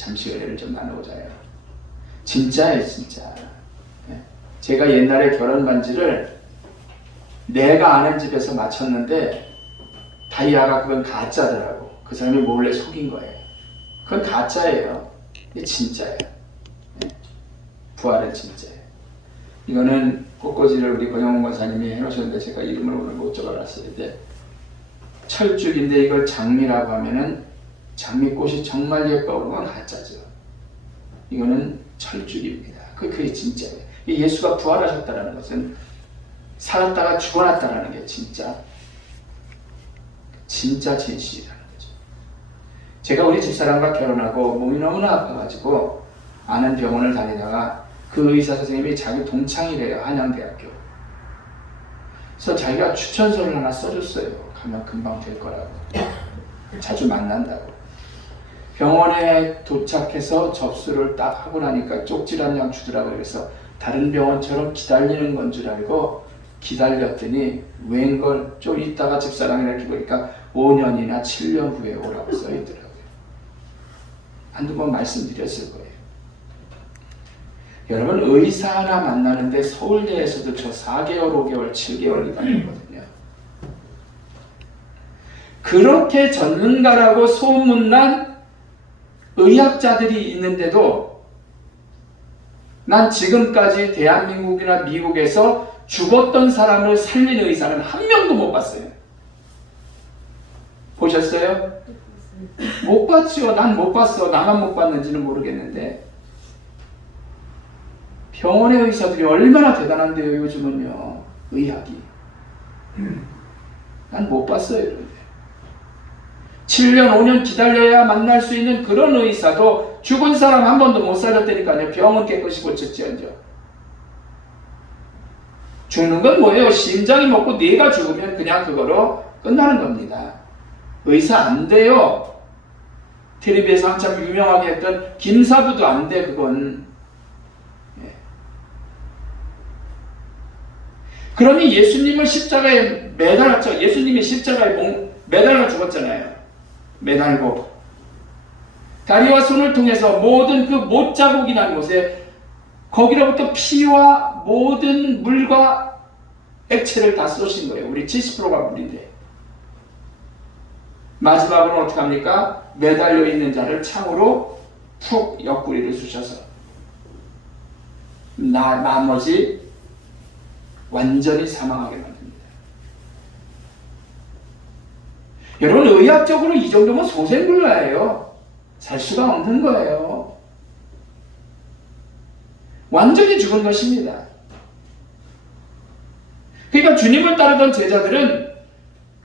잠시 은혜를 좀 나누고자 해요. 진짜예요, 진짜. 제가 옛날에 결혼 반지를 내가 아는 집에서 맞췄는데 다이아가 그건 가짜더라고. 그 사람이 몰래 속인 거예요. 그건 가짜예요. 이게 진짜예요. 부활은 진짜예요. 이거는 꽃꽂이를 우리 권영훈 권사님이 해놓으셨는데 제가 이름을 오늘 못 적어놨어요. 철쭉인데 이걸 장미라고 하면은 장미꽃이 정말 예뻐 그런 건 가짜죠. 이거는 철쭉입니다. 그게 진짜예요. 예수가 부활하셨다는 것은 살았다가 죽어났다는 게 진짜 진실이라는 거죠. 제가 우리 집사람과 결혼하고 몸이 너무나 아파가지고 아는 병원을 다니다가 그 의사 선생님이 자기 동창이래요. 한양대학교. 그래서 자기가 추천서를 하나 써줬어요. 가면 금방 될 거라고. 자주 만난다고. 병원에 도착해서 접수를 딱 하고 나니까 쪽지 한 장 주더라고요. 그래서 다른 병원처럼 기다리는 건 줄 알고 기다렸더니 웬걸 좀 있다가 집사람이랑 이렇게 보니까 5년이나 7년 후에 오라고 써있더라고요. 한두 번 말씀드렸을 거예요. 여러분 의사 하나 만나는데 서울대에서도 저 4개월, 5개월, 7개월 기다렸거든요. 그렇게 전문가라고 소문난 의학자들이 있는데도 난 지금까지 대한민국이나 미국에서 죽었던 사람을 살린 의사는 한 명도 못 봤어요. 보셨어요? 못 봤죠. 난 못 봤어. 나만 못 봤는지는 모르겠는데 병원의 의사들이 얼마나 대단한데요. 요즘은요. 의학이. 난 못 봤어요. 7년, 5년 기다려야 만날 수 있는 그런 의사도 죽은 사람 한 번도 못 살렸다니까요. 병은 깨끗이 고쳤지언정. 죽는 건 뭐예요? 심장이 먹고 뇌가 죽으면 그냥 그거로 끝나는 겁니다. 의사 안 돼요. 텔레비에서 한참 유명하게 했던 김사부도 안 돼, 그건. 그러니 예수님을 십자가에 매달았죠. 예수님이 십자가에 매달아 죽었잖아요. 매달고 다리와 손을 통해서 모든 그 못자국이 난 곳에 거기로부터 피와 모든 물과 액체를 다 쏘신 거예요. 우리 70%가 물인데 마지막으로 어떻게 합니까? 매달려 있는 자를 창으로 푹 옆구리를 쑤셔서 나머지 완전히 사망하게 만듭니다. 여러분 의학적으로 이 정도면 소생불라예요. 살 수가 없는 거예요. 완전히 죽은 것입니다. 그러니까 주님을 따르던 제자들은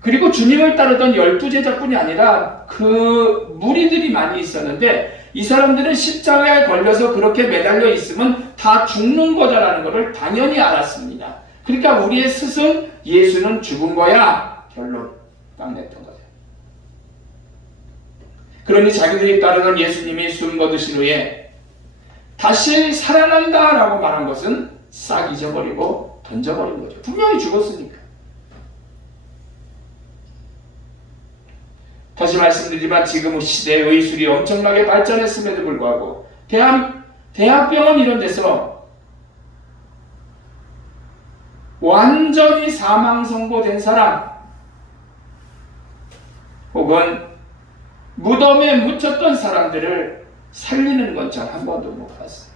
그리고 주님을 따르던 12제자뿐이 아니라 그 무리들이 많이 있었는데 이 사람들은 십자가에 걸려서 그렇게 매달려 있으면 다 죽는 거다라는 것을 당연히 알았습니다. 그러니까 우리의 스승 예수는 죽은 거야. 결론 딱 냈던 거예요. 그러니 자기들이 따르던 예수님이 숨 거두신 후에 다시 살아난다 라고 말한 것은 싹 잊어버리고 던져버린 거죠. 분명히 죽었으니까. 다시 말씀드리지만 지금 시대의 의술이 엄청나게 발전했음에도 불구하고 대학병원 이런 데서 완전히 사망 선고된 사람 혹은 무덤에 묻혔던 사람들을 살리는 건 전 한 번도 못 봤어요.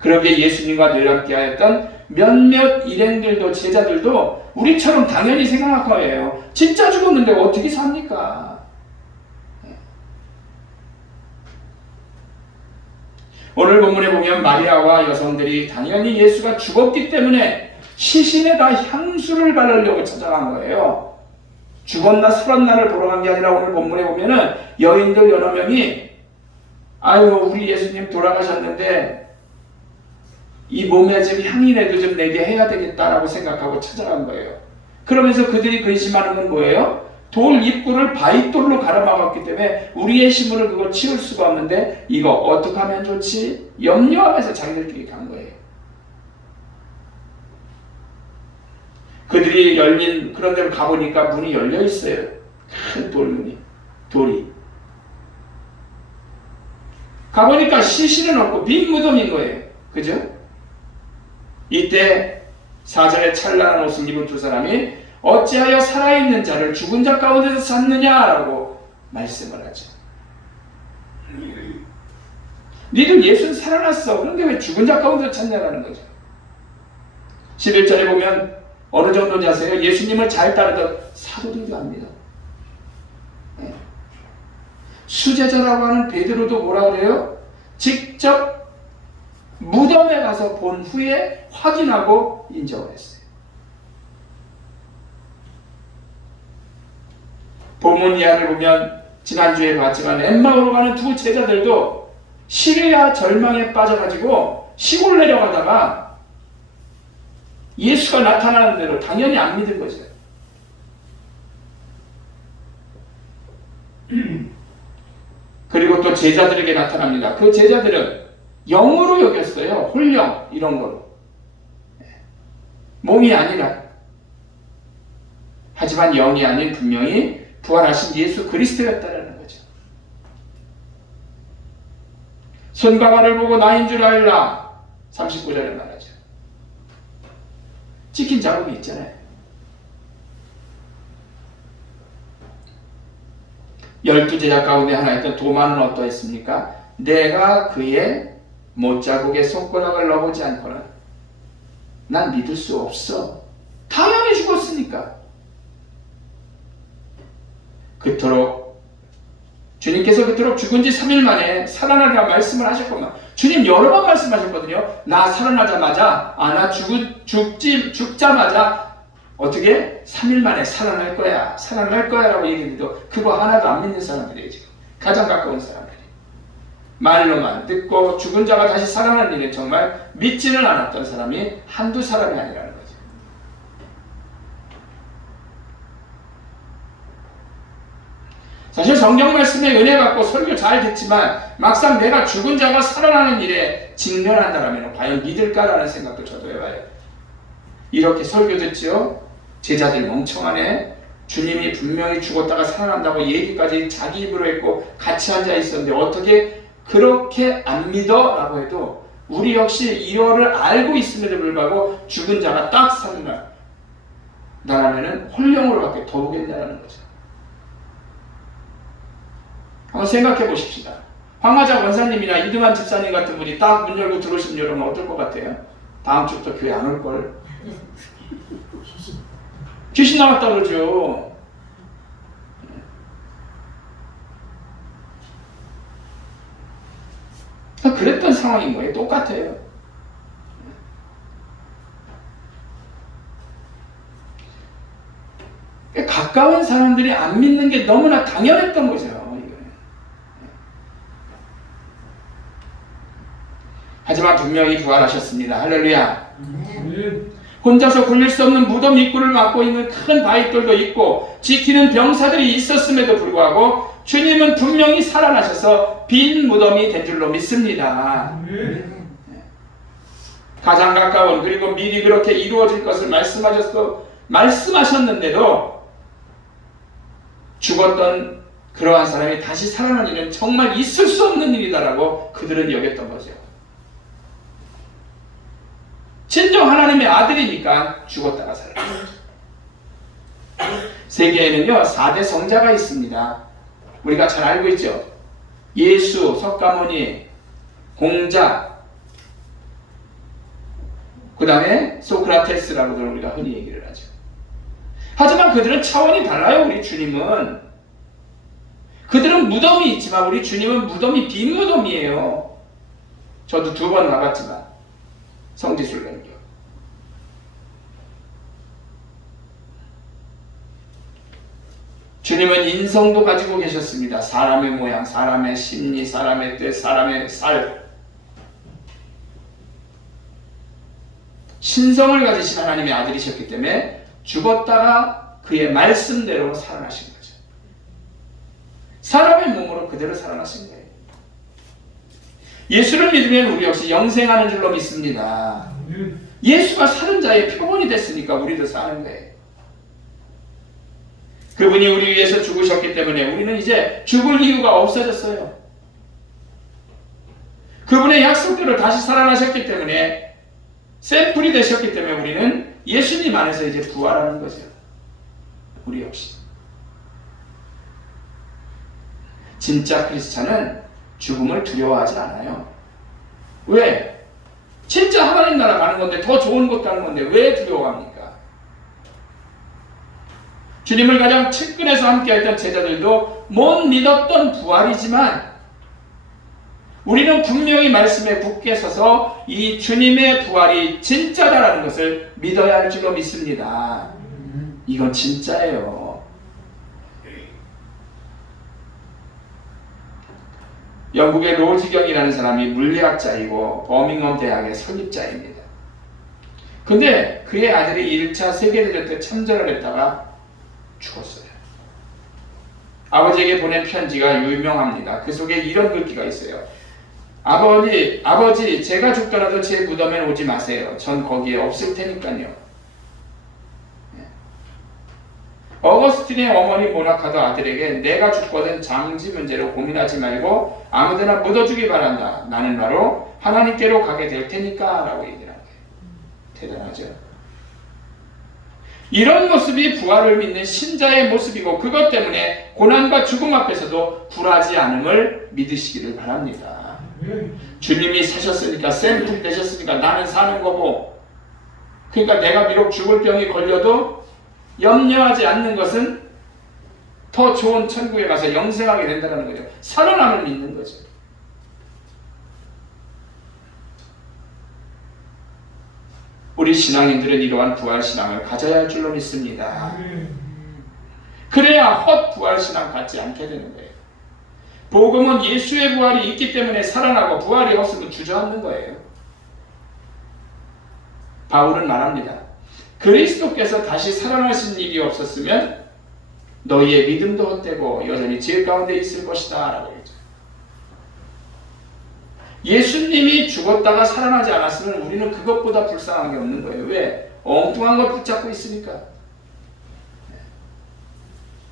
그러기에 예수님과 늘 함께하였던 몇몇 일행들도 제자들도 우리처럼 당연히 생각할 거예요. 진짜 죽었는데 어떻게 삽니까? 오늘 본문에 보면 마리아와 여성들이 당연히 예수가 죽었기 때문에 시신에다 향수를 바르려고 찾아간 거예요. 죽었나 살았나를 보러 간 게 아니라 오늘 본문에 보면은 여인들 여러 명이 아유 우리 예수님 돌아가셨는데 이 몸에 좀 향이라도 좀 내게 해야 되겠다라고 생각하고 찾아간 거예요. 그러면서 그들이 근심하는 건 뭐예요? 돌 입구를 바위돌로 가로막았기 때문에 우리의 힘으로 그걸 치울 수가 없는데 이거 어떻게 하면 좋지? 염려하면서 자기들끼리 간 거예요. 그들이 열린 그런 데로 가보니까 문이 열려 있어요. 큰 돌문이, 돌이. 가보니까 시신은 없고 빈 무덤인 거예요. 그죠? 이때 사자의 찬란한 옷을 입은 두 사람이 어찌하여 살아있는 자를 죽은 자 가운데서 찾느냐라고 말씀을 하죠. 니들 예수는 살아났어. 그런데 왜 죽은 자 가운데서 찾냐라는 거죠. 11절에 보면 어느 정도인지 아세요? 예수님을 잘 따르던 사도들도 합니다. 네. 수제자라고 하는 베드로도 뭐라 그래요? 직접 무덤에 가서 본 후에 확인하고 인정을 했어요. 본문 이야기를 보면 지난주에 봤지만 엠마오로 가는 두 제자들도 시리아 절망에 빠져가지고 시골 내려가다가 예수가 나타나는 대로 당연히 안 믿은 거죠. 그리고 또 제자들에게 나타납니다. 그 제자들은 영으로 여겼어요. 홀령 이런 거로. 몸이 아니라. 하지만 영이 아닌 분명히 부활하신 예수 그리스도였다는 거죠. 손과 발을 보고 나인 줄 알라. 39절에 말하죠. 찍힌 자국이 있잖아요. 12제자 가운데 하나였던 도마는 어떠했습니까? 내가 그의 못자국에 손가락을 넣어보지 않고는 난 믿을 수 없어. 당연히 죽었으니까. 주님께서 그토록 죽은 지 3일 만에 살아나리라 말씀을 하셨구나. 주님 여러 번 말씀하셨거든요. 나 살아나자마자, 나 죽자마자 어떻게? 3일 만에 살아날 거야 라고 얘기해도 그거 하나도 안 믿는 사람들이에요. 지금 가장 가까운 사람들이. 말로만 듣고 죽은 자가 다시 살아나는 일에 정말 믿지는 않았던 사람이 한두 사람이 아니라는 거죠. 사실 성경 말씀에 은혜 받고 설교 잘 듣지만 막상 내가 죽은 자가 살아나는 일에 직면한다면 과연 믿을까라는 생각도 저도 해봐요. 이렇게 설교 듣죠? 제자들 멍청하네. 주님이 분명히 죽었다가 살아난다고 얘기까지 자기 입으로 했고 같이 앉아 있었는데 어떻게 그렇게 안 믿어? 라고 해도 우리 역시 이거를 알고 있음에도 불구하고 죽은 자가 딱 살아나라면 홀령으로밖에 더 보겠냐라는 거죠. 한번 생각해 보십시다. 황화자 원사님이나 이등한 집사님 같은 분이 딱 문 열고 들어오시면 여러분 어떨 것 같아요? 다음 주부터 교회 안 올걸? 귀신 나왔다 그러죠. 그랬던 상황인 거예요. 똑같아요. 가까운 사람들이 안 믿는 게 너무나 당연했던 거죠. 하지만 분명히 부활하셨습니다. 할렐루야. 혼자서 굴릴 수 없는 무덤 입구를 막고 있는 큰 바위돌도 있고 지키는 병사들이 있었음에도 불구하고 주님은 분명히 살아나셔서 빈 무덤이 된 줄로 믿습니다. 가장 가까운 그리고 미리 그렇게 이루어질 것을 말씀하셨는데도 죽었던 그러한 사람이 다시 살아나는 일은 정말 있을 수 없는 일이다라고 그들은 여겼던 거죠. 진정 하나님의 아들이니까 죽었다가 살아났죠. 세계에는요 4대 성자가 있습니다. 우리가 잘 알고 있죠. 예수, 석가모니, 공자, 그 다음에 소크라테스라고도 우리가 흔히 얘기를 하죠. 하지만 그들은 차원이 달라요. 우리 주님은 그들은 무덤이 있지만 우리 주님은 무덤이 빈 무덤이에요. 저도 2번 가봤지만 성지순례교. 주님은 인성도 가지고 계셨습니다. 사람의 모양, 사람의 심리, 사람의 뜻, 사람의 살. 신성을 가지신 하나님의 아들이셨기 때문에 죽었다가 그의 말씀대로 살아나신 거죠. 사람의 몸으로 그대로 살아나신 거예요. 예수를 믿으면 우리 역시 영생하는 줄로 믿습니다. 예수가 살은 자의 표본이 됐으니까 우리도 사는 거예요. 그분이 우리 위해서 죽으셨기 때문에 우리는 이제 죽을 이유가 없어졌어요. 그분의 약속대로 다시 살아나셨기 때문에, 샘플이 되셨기 때문에 우리는 예수님 안에서 이제 부활하는 거죠. 우리 역시. 진짜 크리스찬은 죽음을 두려워하지 않아요. 왜? 진짜 하나님 나라 가는 건데, 더 좋은 곳 가는 건데 왜 두려워합니까? 주님을 가장 측근에서 함께했던 제자들도 못 믿었던 부활이지만, 우리는 분명히 말씀에 굳게 서서 이 주님의 부활이 진짜다라는 것을 믿어야 할 줄로 믿습니다. 이건 진짜예요. 영국의 로지경이라는 사람이 물리학자이고 버밍엄 대학의 설립자입니다. 근데 그의 아들이 1차 세계대전 때 참전을 했다가 죽었어요. 아버지에게 보낸 편지가 유명합니다. 그 속에 이런 글귀가 있어요. 아버지, 제가 죽더라도 제 무덤에 오지 마세요. 전 거기에 없을 테니까요. 어거스틴의 어머니 모나카도 아들에게 내가 죽거든 장지 문제로 고민하지 말고 아무데나 묻어주기 바란다. 나는 바로 하나님께로 가게 될 테니까 라고 얘기를 한 거예요. 대단하죠. 이런 모습이 부활을 믿는 신자의 모습이고, 그것 때문에 고난과 죽음 앞에서도 굴하지 않음을 믿으시기를 바랍니다. 주님이 사셨으니까, 샘플이 되셨으니까 나는 사는 거고, 그러니까 내가 비록 죽을 병이 걸려도 염려하지 않는 것은 더 좋은 천국에 가서 영생하게 된다는 거죠. 살아남을 믿는 거죠. 우리 신앙인들은 이러한 부활신앙을 가져야 할 줄로 믿습니다. 그래야 헛 부활신앙 갖지 않게 되는 거예요. 복음은 예수의 부활이 있기 때문에 살아나고, 부활이 없으면 주저앉는 거예요. 바울은 말합니다. 그리스도께서 다시 살아나신 일이 없었으면 너희의 믿음도 헛되고 여전히 죄 가운데 있을 것이다 라고 했죠. 예수님이 죽었다가 살아나지 않았으면 우리는 그것보다 불쌍한 게 없는 거예요. 왜? 엉뚱한 걸 붙잡고 있으니까.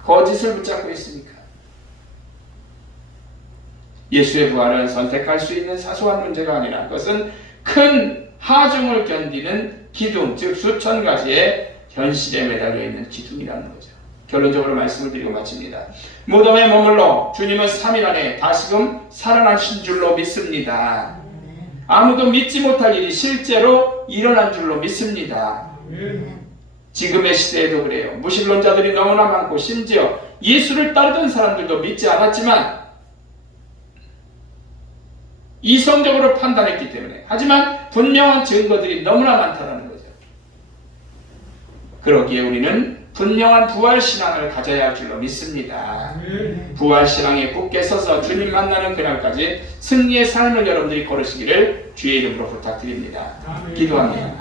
거짓을 붙잡고 있으니까. 예수의 부활은 선택할 수 있는 사소한 문제가 아니라 그것은 큰 하중을 견디는 기둥, 즉 수천 가지의 현실에 매달려 있는 기둥이라는 거죠. 결론적으로 말씀을 드리고 마칩니다. 무덤에 머물러 주님은 3일 안에 다시금 살아나신 줄로 믿습니다. 아무도 믿지 못할 일이 실제로 일어난 줄로 믿습니다. 지금의 시대에도 그래요. 무신론자들이 너무나 많고, 심지어 예수를 따르던 사람들도 믿지 않았지만 이성적으로 판단했기 때문에, 하지만 분명한 증거들이 너무나 많다는 거죠. 그러기에 우리는 분명한 부활신앙을 가져야 할 줄로 믿습니다. 부활신앙에 굳게 서서 주님 만나는 그날까지 승리의 삶을 여러분들이 걸으시기를 주의 이름으로 부탁드립니다. 기도합니다.